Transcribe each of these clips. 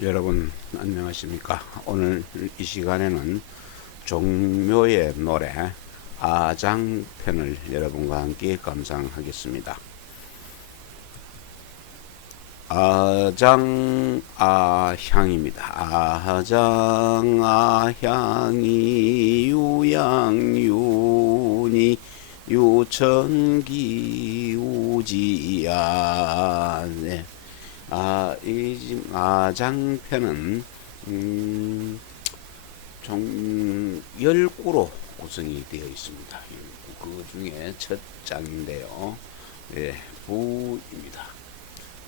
여러분 안녕하십니까 오늘 이 시간에는 종묘의 노래 아장편을 여러분과 함께 감상하겠습니다 아장 아향입니다 아장 아향이 유양윤이 유천기 우지야 네. 아, 이 지금 아장편은 음, 총 열구로 구성이 되어 있습니다. 그 중에 첫 장인데요. 예, 부입니다.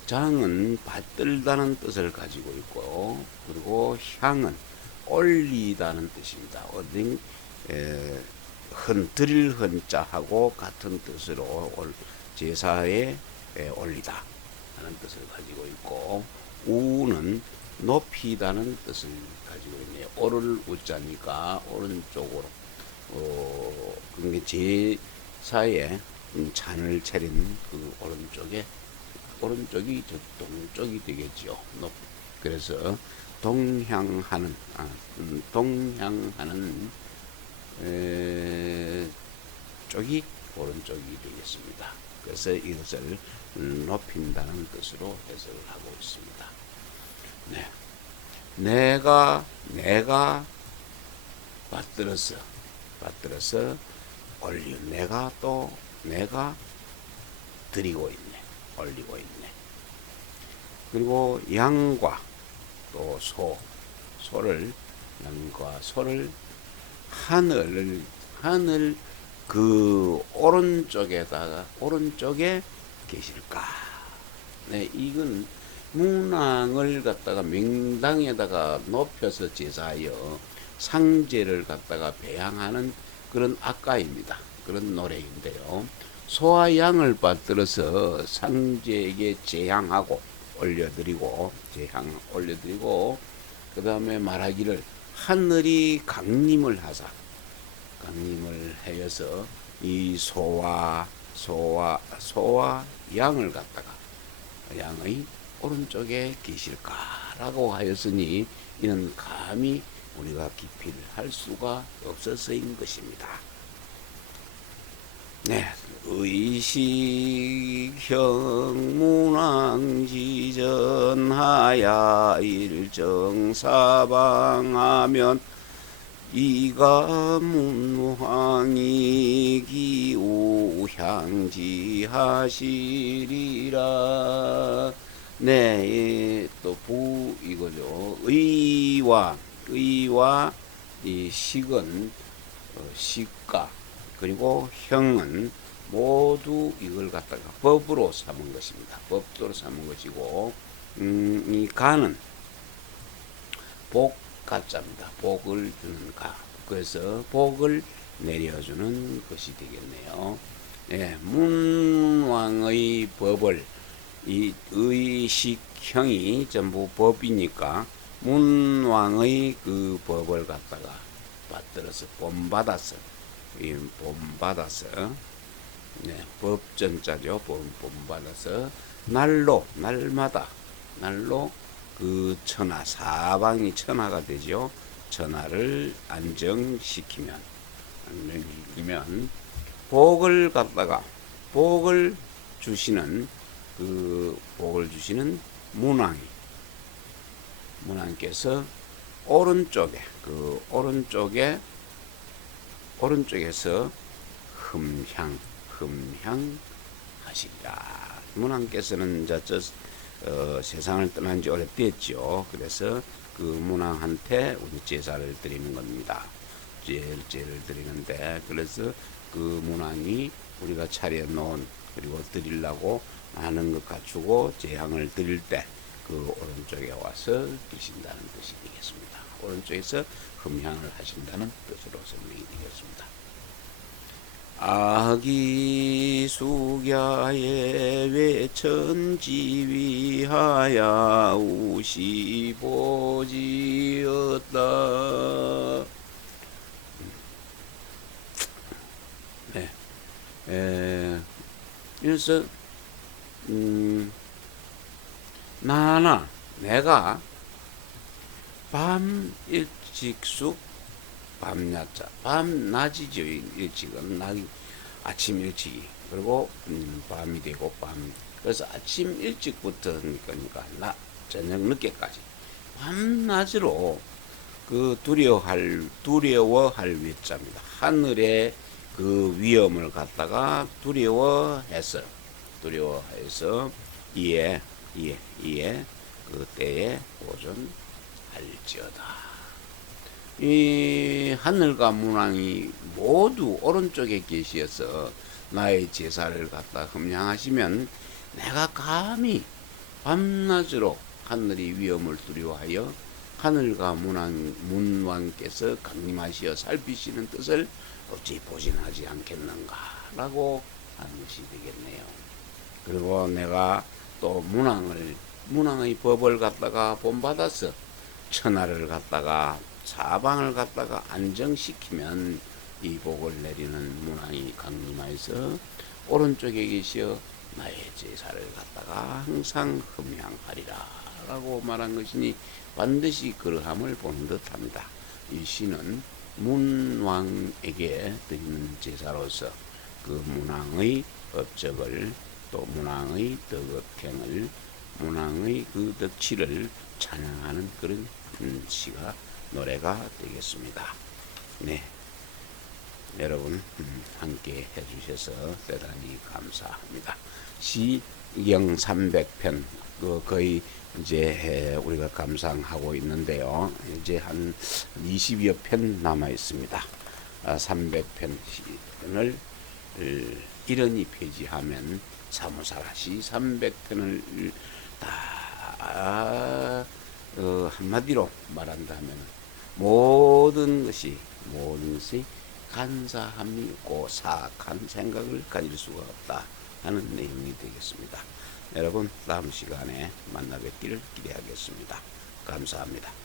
장은 받들다는 뜻을 가지고 있고, 그리고 향은 올리다는 뜻입니다. 어딘 에, 흔 드릴 흔자하고 같은 뜻으로 올, 제사에 에, 올리다. 하는 뜻을 가지고 있고 우는 높이다는 뜻을 가지고 있네요. 오를 우자니까 오른쪽으로 어 그게 제사에 잔을 차린 그 오른쪽에 오른쪽이 저 동쪽이 되겠죠. 높 그래서 동향하는 아, 음, 동향하는 에, 쪽이 오른쪽이 되겠습니다. 그래서 이것을 높인다는 뜻으로 해석을 하고 있습니다. 네. 내가 내가 받들어서 받들어서 올리 내가 또 내가 드리고 있네 올리고 있네 그리고 양과 또 소 소를 양과 소를 하늘을 하늘 그 오른쪽에다가 오른쪽에 계실까? 네, 이건 문왕을 갖다가 명당에다가 높여서 제사하여 상제를 갖다가 배양하는 그런 악가입니다. 그런 노래인데요. 소와 양을 받들어서 상제에게 제향하고 올려드리고 제향 올려드리고 그 다음에 말하기를 하늘이 강림을 하사 강림을 하여서 이 소와 소와 소와 양을 갖다가 양의 오른쪽에 계실까라고 하였으니 이는 감히 우리가 기피를 할 수가 없어서인 것입니다. 네, 의식형 문왕지전하야 일정사방하면 이가 문왕이 기우향지하시리라 네, 또부 이거죠. 의와 의와 이 식은 어, 식가 그리고 형은 모두 이걸 갖다가 법으로 삼은 것입니다. 법도로 삼은 것이고 음, 이 가는 복 가짜입니다. 복을 주는 가. 그래서 복을 내려주는 것이 되겠네요. 예, 문왕의 법을 이 의식형이 전부 법이니까 문왕의 그 법을 갖다가 받들어서 본받아서 이 본받아서 네, 법전자죠. 본, 본받아서 날로 날마다 날로 그 천하 사방이 천하가 되죠. 천하를 안정시키면 안정시키면 복을 갖다가 복을 주시는 그 복을 주시는 문왕이 문왕께서 오른쪽에 그 오른쪽에 오른쪽에서 흠향 흠향 하시리라 문왕께서는 이제 저 어, 세상을 떠난 지 오래됐죠. 그래서 그 문왕한테 우리 제사를 드리는 겁니다. 제를 드리는데 그래서 그 문왕이 우리가 차려 놓은 그리고 드리려고 많은 것 갖추고 제향을 드릴 때 그 오른쪽에 와서 계신다는 뜻이 되겠습니다. 오른쪽에서 흠향을 하신다는 뜻으로 설명이 되겠습니다. 아기 숙야에 외천지위하야 우시보지었다. 네. 에, 그래서 음, 나나 내가 밤 일찍 숙 밤야자 밤낮이죠. 일찍은 낮 아침 일찍이 그리고 음, 밤이 되고 밤 그래서 아침 일찍부터 그러니까 나 저녁 늦게까지. 밤낮으로 그 두려워할 두려워할 위자입니다. 하늘의 그 위험을 갖다가 두려워해서 두려워해서 이에 이에 이에 그 때에 보존할지어다. 이 하늘과 문왕이 모두 오른쪽에 계시어서 나의 제사를 갖다 흠양하시면 내가 감히 밤낮으로 하늘의 위험을 두려워하여 하늘과 문왕, 문왕께서 강림하시어 살피시는 뜻을 어찌 보진하지 않겠는가라고 하는 것이 되겠네요. 그리고 내가 또 문왕을 문왕의 법을 갖다가 본받아서 천하를 갖다가 사방을 갖다가 안정시키면 이 복을 내리는 문왕이 강림하여서 오른쪽에 계시어 나의 제사를 갖다가 항상 흠양하리라 라고 말한 것이니 반드시 그러함을 보는 듯합니다. 이 시는 문왕에게 드리는 제사로서 그 문왕의 업적을 또 문왕의 덕업행을 문왕의 그 덕치를 찬양하는 그런 음, 시가 노래가 되겠습니다. 네. 여러분 음, 함께 해주셔서 대단히 감사합니다. 시경 300편 그 거의 이제 해- 우리가 감상하고 있는데요. 이제 한 20여 편 남아 있습니다. 아, 300편을 이런이 폐지하면 사무사라 시 300편을 다 어, 한마디로 말한다면 모든 것이 모든 것이 간사함이 있고 사악한 생각을 가질 수가 없다 하는 내용이 되겠습니다. 여러분 다음 시간에 만나 뵙기를 기대하겠습니다. 감사합니다.